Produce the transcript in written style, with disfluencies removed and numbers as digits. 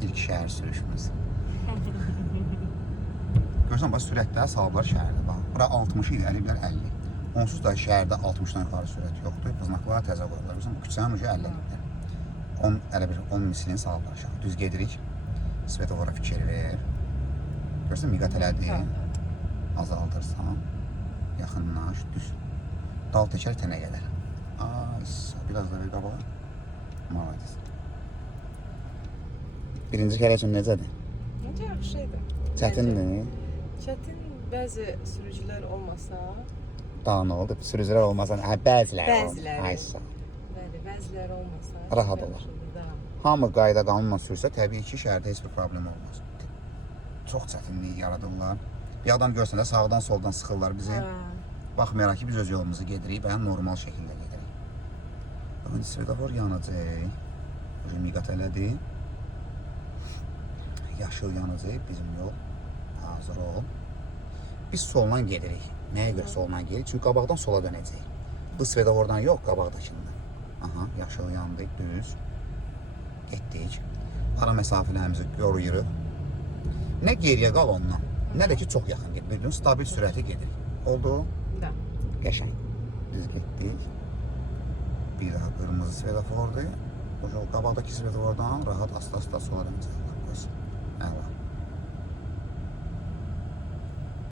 İlk şəhər sürüşümüz. Görürsən, bax, sürətlər salıblar şəhərdə. Bax, bura 60 il, 50 bilər 50. Onsuz da şəhərdə 60-dan yuxarı sürət yoxdur. Qıznaqlara təzə qoyurlar. Görürsən, bu küçənin ucu 50 bilər. Elə bir 10 mislini salıblar aşağı. Düz gedirik. Svetovara fikir ver. Görürsən, miqat elədi. Azaldırsan. Yaxınlaş, düz. Dal təkər tənə qədər. Ay, biraz da bir qabağa. Maladiz. Birinci kərə üçün necədir? Necə yaxşı şeydir. Çətindir. Çətin bəzi sürücülər olmasa, Daha nə oldu? Sürücülər olmasa, bəziləri. Bəziləri. Ay, sağ. bəli, bəziləri olmasa Rahat olar. Hamı qayda qanunla sürsə, təbii ki, şəhərdə heç bir problem olmaz. Çox çətinlik yaradırlar. Bir adam görsən də sağdan soldan sıxırlar bizi. Baxmayaraq ki, biz öz yolumuzu gedirik və normal şəkildə gedirik. Bakın, svetofor yanacaq. Miqat elədi. Yaşıl yanacaq bizim yol. Hazır ol. Biz soldan gedirik. Nəyə görə soldan gedirik? Çünki qabaqdan sola dönəcəyik. Bu svetofordan yox, qabaqdakından. Aha, yaşıl yandı, düz. Getdik. Ara məsafələrimizi qoruyuruq. Nə geriyə qal ondan, nə də ki, çox yaxın gedir. Bildin, stabil sürəti gedir. Oldu? Da. Qəşəng. Düz getdik. Bir daha qırmızı svetofordur. O qabaqdakı svetofordan rahat asta-asta sola dönəcək.